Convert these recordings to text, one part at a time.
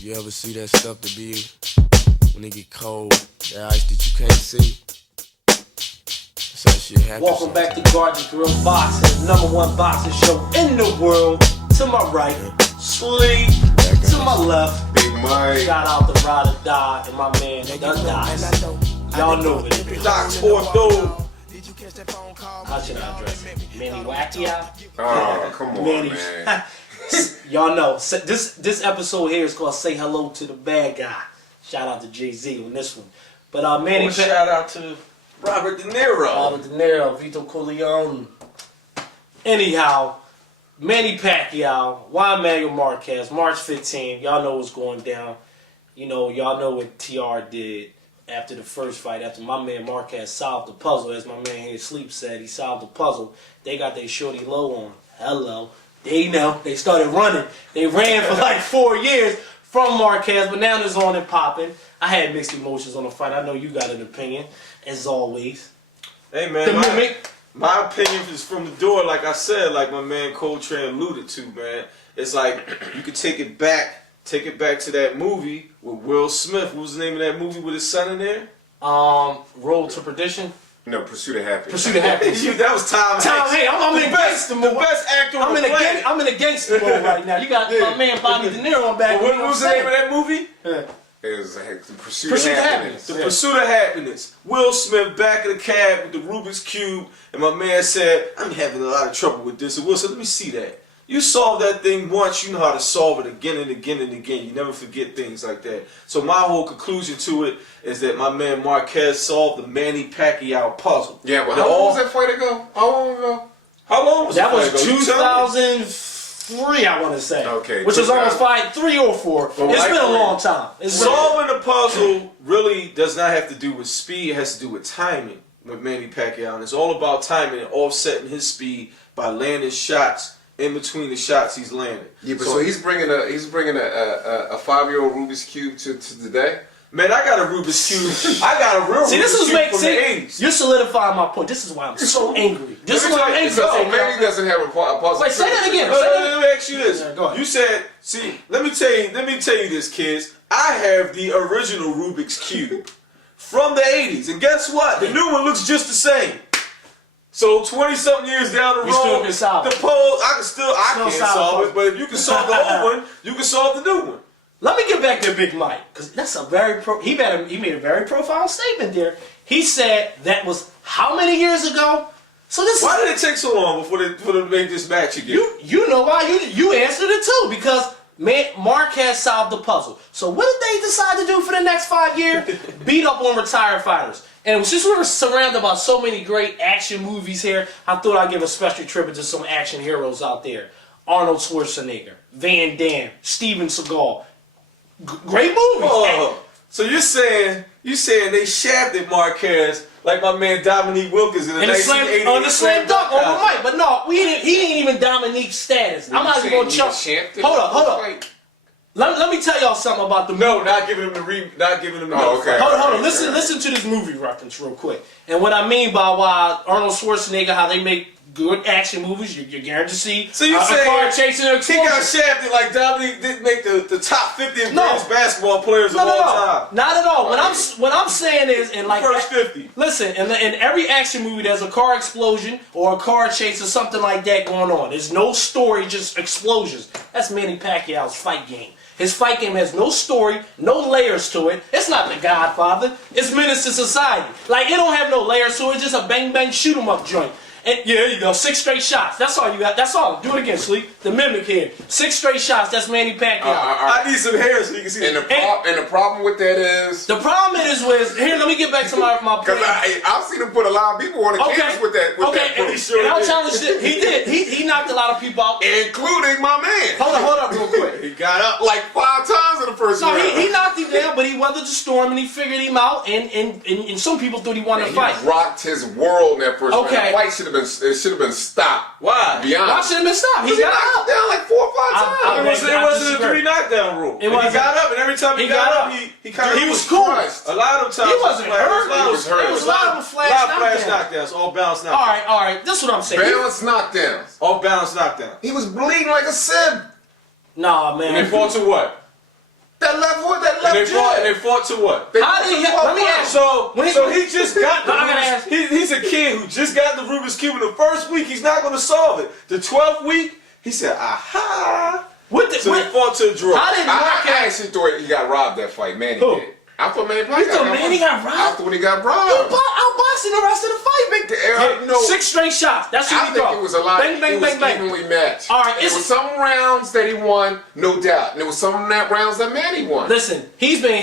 You ever see that stuff that be when it get cold, that ice that you can't see? That's how shit happens. Welcome back to Garden Grill Boxing, #1 boxing show in the world. To my right, Sleep. To my left, Big Mike. Shout out to Ride or Die and my man, Dun Dots. Y'all know what it is. Docs Ortho. How should I address it? Manny Pacquiao? Oh, come on, Manny. man. Y'all know, this episode here is called Say Hello to the Bad Guy. Shout out to Jay-Z on this one. But Manny... Well, shout out to Robert De Niro. Robert De Niro, Vito Corleone. Anyhow, Manny Pacquiao, Juan Manuel Marquez, March 15th. Y'all know what's going down. You know, y'all know what TR did after the first fight, after my man Marquez solved the puzzle. As my man here Sleep said, he solved the puzzle. They got their shorty low on. Hello. They know. They started running. They ran for like 4 years from Marquez, but now it's on and popping. I had mixed emotions on the fight. I know you got an opinion, as always. Hey, man. My opinion is from the door, like I said, like my man Coltrane alluded to, man. It's like you could take it back to that movie with Will Smith. What was the name of that movie with his son in there? Road to Perdition. No, Pursuit of Happiness. Pursuit of Happiness. That was Tom Hanks. Hey, I'm in gangster mode. The best actor on the planet. I'm in a gangster mode right now. You got my man Bobby De Niro on back. What was the name of that movie? Yeah. It was The Pursuit of Happiness. The Pursuit of Happiness. Will Smith back in the cab with the Rubik's Cube, and my man said, I'm having a lot of trouble with this. And Will said, let me see that. You solve that thing once, you know how to solve it again and again and again. You never forget things like that. So my whole conclusion to it is that my man Marquez solved the Manny Pacquiao puzzle. Yeah, well, how long was that fight ago? How long ago? How long was that? That was 2003, I want to say. Okay. Which was almost 3 or 4. Well, it's been a long time. Solving the puzzle really does not have to do with speed. It has to do with timing with Manny Pacquiao. And it's all about timing and offsetting his speed by landing shots in between the shots he's landing. Yeah, but so he's bringing a 5-year-old Rubik's Cube to today. Man, I got a Rubik's Cube. I got a real Rubik's Cube from the 80s. You're solidifying my point. This is why I'm so angry. This is why I'm angry. So Manny doesn't have a puzzle. Wait, say that again. Let me ask you this. Yeah, go ahead. You said, see, let me tell you this, kids. I have the original Rubik's Cube from the 80s. And guess what? The new one looks just the same. So 20-something years down the road, the pole, I can't solve it, but if you can solve the old one, you can solve the new one. Let me get back to Big Mike, because that's a very he made a very profound statement there. He said that was how many years ago? So this why did it take so long for them to make this match again? You know why? You answered it too, because Marquez solved the puzzle. So what did they decide to do for the next 5 years? Beat up on retired fighters. And since we were surrounded by so many great action movies here, I thought I'd give a special tribute to some action heroes out there. Arnold Schwarzenegger, Van Damme, Steven Seagal. Great movies. Oh, so you're saying they shafted Marquez like my man Dominique Wilkins in the 1980s on the slam dunk on the mic. But no, he ain't even Dominique's status. I'm not even going to jump. Hold up. Let me tell y'all something about the movie. No, not giving him the Oh, okay. Hold on. Listen to this movie reference real quick. And what I mean by why Arnold Schwarzenegger, how they make good action movies, you're guaranteed to see. So you say car chasing an explosion. He got shafted like Dominique didn't make the top 50 of greatest basketball players of all time. Not at all. What I'm saying is, in like first 50. Listen, in every action movie, there's a car explosion or a car chase or something like that going on. There's no story, just explosions. That's Manny Pacquiao's fight game. His fight game has no story, no layers to it. It's not The Godfather. It's Menace to Society. Like, it don't have no layers to it. It's just a bang-bang shoot-'em-up joint. And yeah, there you go. 6 straight shots. That's all you got. That's all. Do it again, Sleep. The mimic here. 6 straight shots. That's Manny Pacquiao. I need some hair so you can see. And the problem with that is... The problem is here, let me get back to my point. Because I've seen him put a lot of people on the canvas with that. And I'll challenge it. He did. He knocked a lot of people out. Including my man. Hold up real quick. He got up like 5 times in the first round. No, he knocked him down, but he weathered the storm and he figured him out. And some people thought he won the fight. He rocked his world in that first round. The fight should have been stopped. Why? Why should have been stopped? He got knocked down like 4 or 5 times. It wasn't a 3 knockdown rule. He got up, and every time he got up, he was cool. A lot of times he wasn't hurt. He was hurt. There was a lot of flash knockdowns, all balanced knockdowns. All right. This is what I'm saying. Balanced knockdowns. All balanced knockdowns. He was bleeding like a sib. Nah, man. And they fought to what? That that left foot, that And left they fought to what? How did he? Let me ask. So he just got the I gotta ask. he's a kid who just got the Rubik's Cube. In the first week, he's not going to solve it. The 12th week, he said, aha. So they fought to a draw. How did I Marquez? actually thought he got robbed that fight. Manny Who? did. I thought Manny You thought Manny got robbed? I thought he got robbed. You outboxing the rest of the fight, big. Yeah, no. 6 straight shots. That's what I he think thought. it was a lot. Bang, bang, it was bang, bang. evenly matched. All right, there was some rounds that he won, no doubt. And there was some rounds that Manny won. Listen, he's been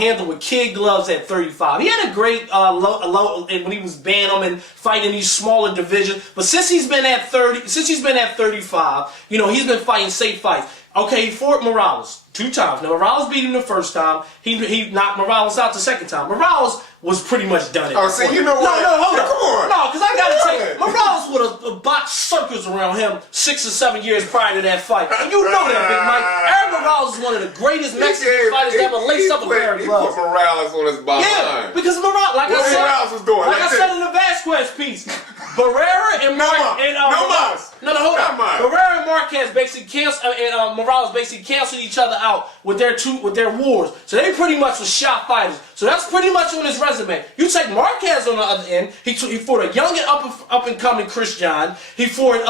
handled with kid gloves at 35. He had a great low when he was bantam and fighting these smaller divisions. But since he's been at 35, you know, he's been fighting safe fights. Okay, he fought Morales 2 times. Now Morales beat him the first time. He knocked Morales out the second time. Morales was pretty much done. Oh, see, you know what? No, hold on. Come on. No, because I gotta take Morales would have boxed circles around him 6 or 7 years prior to that fight. And you know that, Big Mike. Aaron Morales is one of the greatest Mexican fighters to ever lace up a pair of gloves. He put Morales on his behind. Yeah, because Morales, like what I said, Morales was doing? like I said in the Vasquez piece, Barrera and Marquez. Hold on. Barrera and Marquez basically canceled, and Morales basically canceled each other out with their wars. So they pretty much were shot fighters. So that's pretty much on his resume. You take Marquez on the other end. He fought a young and up and coming Chris John. He fought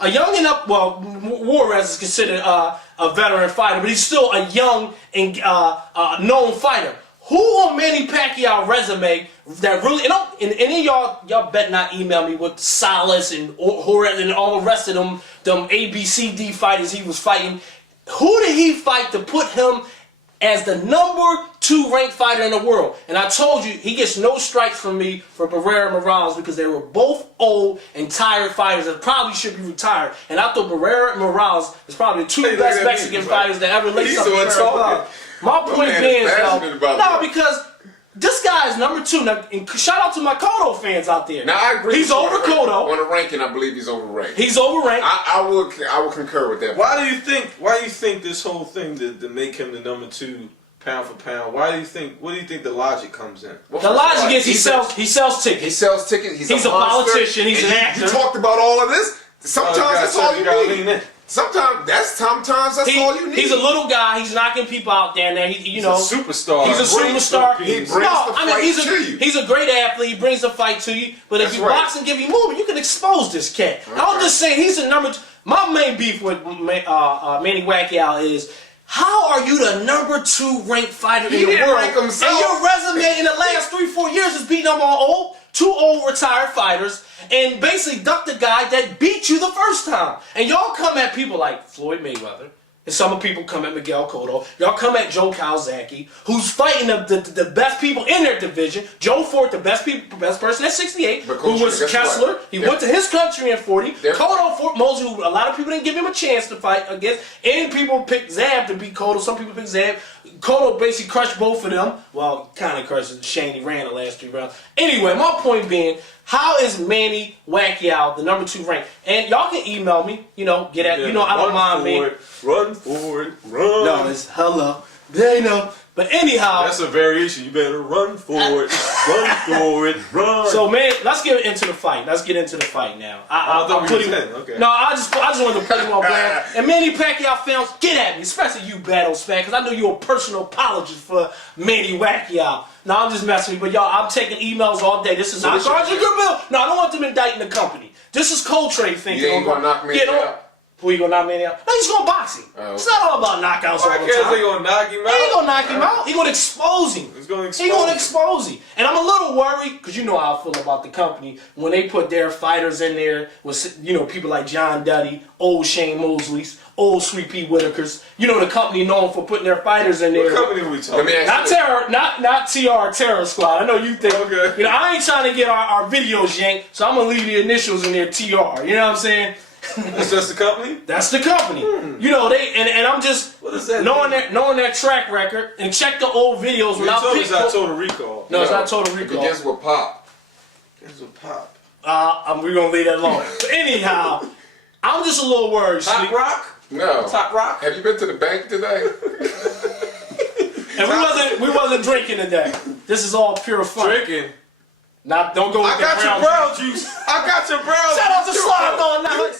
a young and Juarez is considered a veteran fighter, but he's still a young and known fighter. Who on Manny Pacquiao resume that really, and any of y'all bet not email me with Salas and Juarez and all the rest of them ABCD fighters he was fighting. Who did he fight to put him as the number 2 ranked fighter in the world? And I told you, he gets no strikes from me for Barrera and Morales because they were both old and tired fighters that probably should be retired. And I thought Barrera and Morales is probably the 2 best Mexican fighters that ever laced up a pair of gloves. My point being is, because this guy is number 2. Now, and shout out to my Cotto fans out there. Now I agree. He's over Cotto. On the ranking, I believe he's overranked. He's overranked. I will concur with that. Why do you think this whole thing to make him the number 2 pound for pound? What do you think the logic comes in? Well, the logic is he sells tickets. He sells tickets. He's a politician. He's an actor. You talked about all of this. Sometimes that's all you need. Sometimes that's all you need. He's a little guy. He's knocking people out there. And he's a superstar. He's a superstar. He brings the fight to you. He's a great athlete. He brings the fight to you. But if you box and give you movement, you can expose this cat. Okay. I'm just saying he's a number 2. My main beef with Manny Pacquiao is, how are you the number 2 ranked fighter in the world? Rank himself. And your resume in the last 3-4 years is beating up on 2 old retired fighters and basically duck the guy that beat you the first time. And y'all come at people like Floyd Mayweather, and some people come at Miguel Cotto. Y'all come at Joe Calzaghe, who's fighting the best people in their division. Joe fought the best person at 68, who was Kessler. What? He went to his country in 40. Cotto fought Mosley, who a lot of people didn't give him a chance to fight against. And people picked Zab to beat Cotto. Some people picked Zab. Cotto basically crushed both of them. Well, kind of crushed Shane. He ran the last 3 rounds. Anyway, my point being, how is Manny Pacquiao the number 2 ranked? And y'all can email me. I don't mind me. Run for it, run. No, it's hello. They know. But anyhow, that's a variation. You better run for it, run for it, run. So man, let's get into the fight. Now. Okay. No, I just wanted to put him on blast. And Manny Pacquiao fans, get at me, especially you, Battle Span, because I know you're a personal apologist for Manny Pacquiao. No, I'm just messing with you, but y'all, I'm taking emails all day. This is not charging your bill. No, I don't want them indicting the company. This is cold trade thinking. You ain't gonna knock me out. Who you gonna knock Manny out? No, he's gonna box him. It's not all about knockouts all the time. He gonna knock him out? He ain't gonna knock him out. He gonna expose him. He gonna expose him. And I'm a little worried, because you know how I feel about the company, when they put their fighters in there with, people like John Duddy, old Shane Mosley's, old Sweet Pea Whitakers. The company known for putting their fighters in there. What company are we talking about? Not TR Terror Squad. I know you think. Okay. I ain't trying to get our videos yanked, so I'm gonna leave the initials in there, TR. You know what I'm saying? That's just the company? That's the company. They and I'm just knowing their track record, and check the old videos when I pick. It's not Total Recall. No, it's not Total Recall. Against with Pop. Against with Pop. We're gonna leave that alone. But anyhow, I'm just a little worried. Top Rock? No. Top Rock? Have you been to the bank today? And we wasn't drinking today. This is all pure fun. Drinking? Don't go with I got your barrel juice. I got your barrel juice. Shout out to Slide on now.